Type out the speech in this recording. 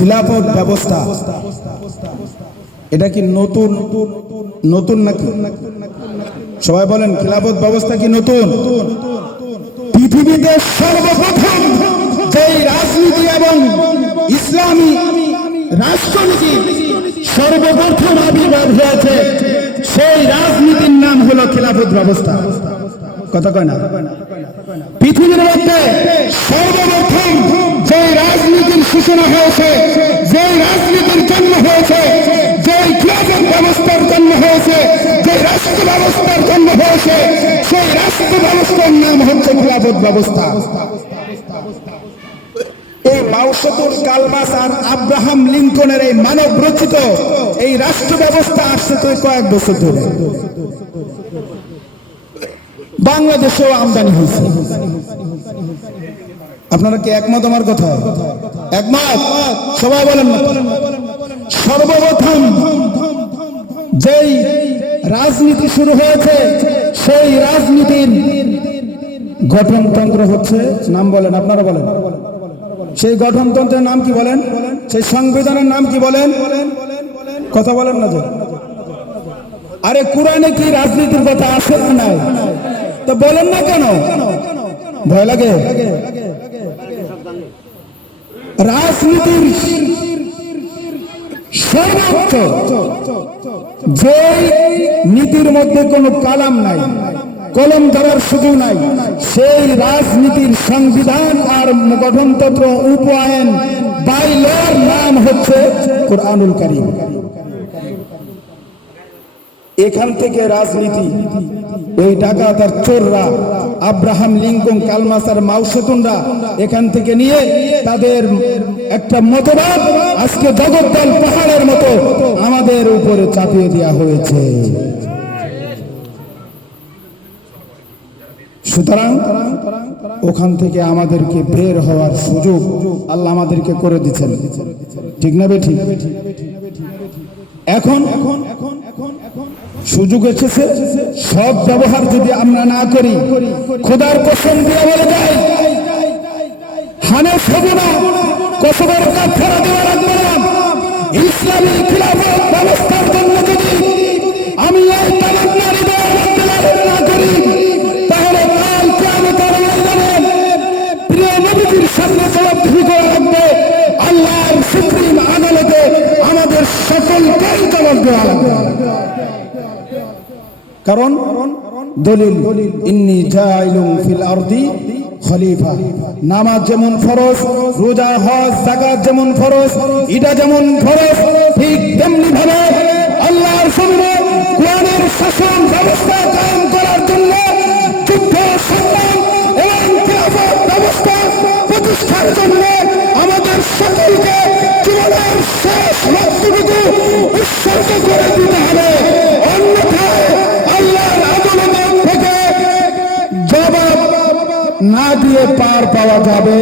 খিলাফত ব্যবস্থা এটা কি নতুন নতুন নাকি? সবাই বলেন খিলাফত ব্যবস্থা কি নতুন? পৃথিবীতে সর্বপ্রথম যেই রাজনীতি এবং ইসলামী রাষ্ট্রনীতি সর্বপ্রথম আবির্ভাব হয়েছে সেই রাজনীতির নাম হলো খিলাফত ব্যবস্থা। কথা কয় না? পৃথিবীর মধ্যে সর্বপ্রথম যে রাজনীতির সূচনা হয়েছে, যে রাজনীতির জন্ম হয়েছে, যে খিলাফত ব্যবস্থার জন্ম হয়েছে, যে রাষ্ট্র ব্যবস্থার জন্ম হয়েছে, সেই রাষ্ট্র ব্যবস্থার নাম হচ্ছে খিলাফত ব্যবস্থা। এই মাওসেতুন কালমাস আর আব্রাহাম লিঙ্কনের এই মানব রচিত এই রাষ্ট্র ব্যবস্থা আসছে তো কয়েক বছর ধরে। বাংলাদেশেও আমদানি হয়েছে। আপনারা কি একমত আমার কথা? একমত? সবাই বলেন না। সর্বপ্রথম যেই রাজনীতি শুরু হয়েছে সেই রাজনীতির গঠনতন্ত্র হচ্ছে, নাম বলেন, আপনারা বলেন, সেই গঠনতন্ত্রের নাম কি বলেন? সেই সংবিধানের নাম কি বলেন? কথা বলেন না যে। আরে কোরআনে কি রাজনীতির কথা আছে না নাই? তো বলেন না কেন? ভয় লাগে? রাজনীতির সর্বোচ্চ যে নীতির মধ্যে কোনো কালাম নাই, কলম ধরার সুযোগ নাই, সেই রাজনীতির সংবিধান আর গঠনতন্ত্র উপ-আইন বাইলর নাম হচ্ছে কোরআনুল কারীম। এখান থেকে রাজনীতি ওই ডাকাত আর চোররা, আব্রাহাম লিঙ্কন, কালমাস আর মাওসেতুনরা এখান থেকে নিয়ে তাদের একটা মতবাদ আজকে জগদ্দল পাহাড়ের মতো আমাদের উপরে চাপিয়ে দেওয়া হয়েছে। সুতরাং ওখান থেকে আমাদেরকে বের হওয়ার সুযোগ আল্লাহ আমাদেরকে করে দিচ্ছেন, ঠিক না বেঠিক? এখন সুযোগ এসেছে, সব ব্যবহার যদি আমরা না করি, খোদার কসম দিয়ে বলে যাই, হানেফ হব না, কসমের কাফারা দেওয়া রাখবো না। ইসলামী খিলাফত ব্যবস্থার জন্য যদি আমি এই তামান্না হৃদয়ে না করি, তাহলে কাল কিয়ামতের ময়দানে প্রিয় নবীর সামনে জবাবদিহি করে রাখবে। আল্লাহর সুপ্রিম আদালতে আমাদের সকলকেই জবাব দেওয়া লাগবে। কারণ দলিল ইন্নী জাইলুন ফিল আরদি খলিফা। নামাজ যেমন ফরজ, রোজা, হজ, যাকাত যেমন ফরজ, এটা যেমন ফরজ, ঠিক তেমনি ভাবে আল্লাহর জমিনে কোরআনের শাসন ব্যবস্থা কায়েম করার জন্য যুদ্ধ সংগ্রাম এবং খিলাফত ব্যবস্থা প্রতিষ্ঠার জন্য আমাদের সকলকে জীবনের শেষ রক্তটুকু উৎসর্গ করে দিতে হবে। অন্যথায় আল্লাহর আদালত থেকে জবাব না দিয়ে পার পাওয়া যাবে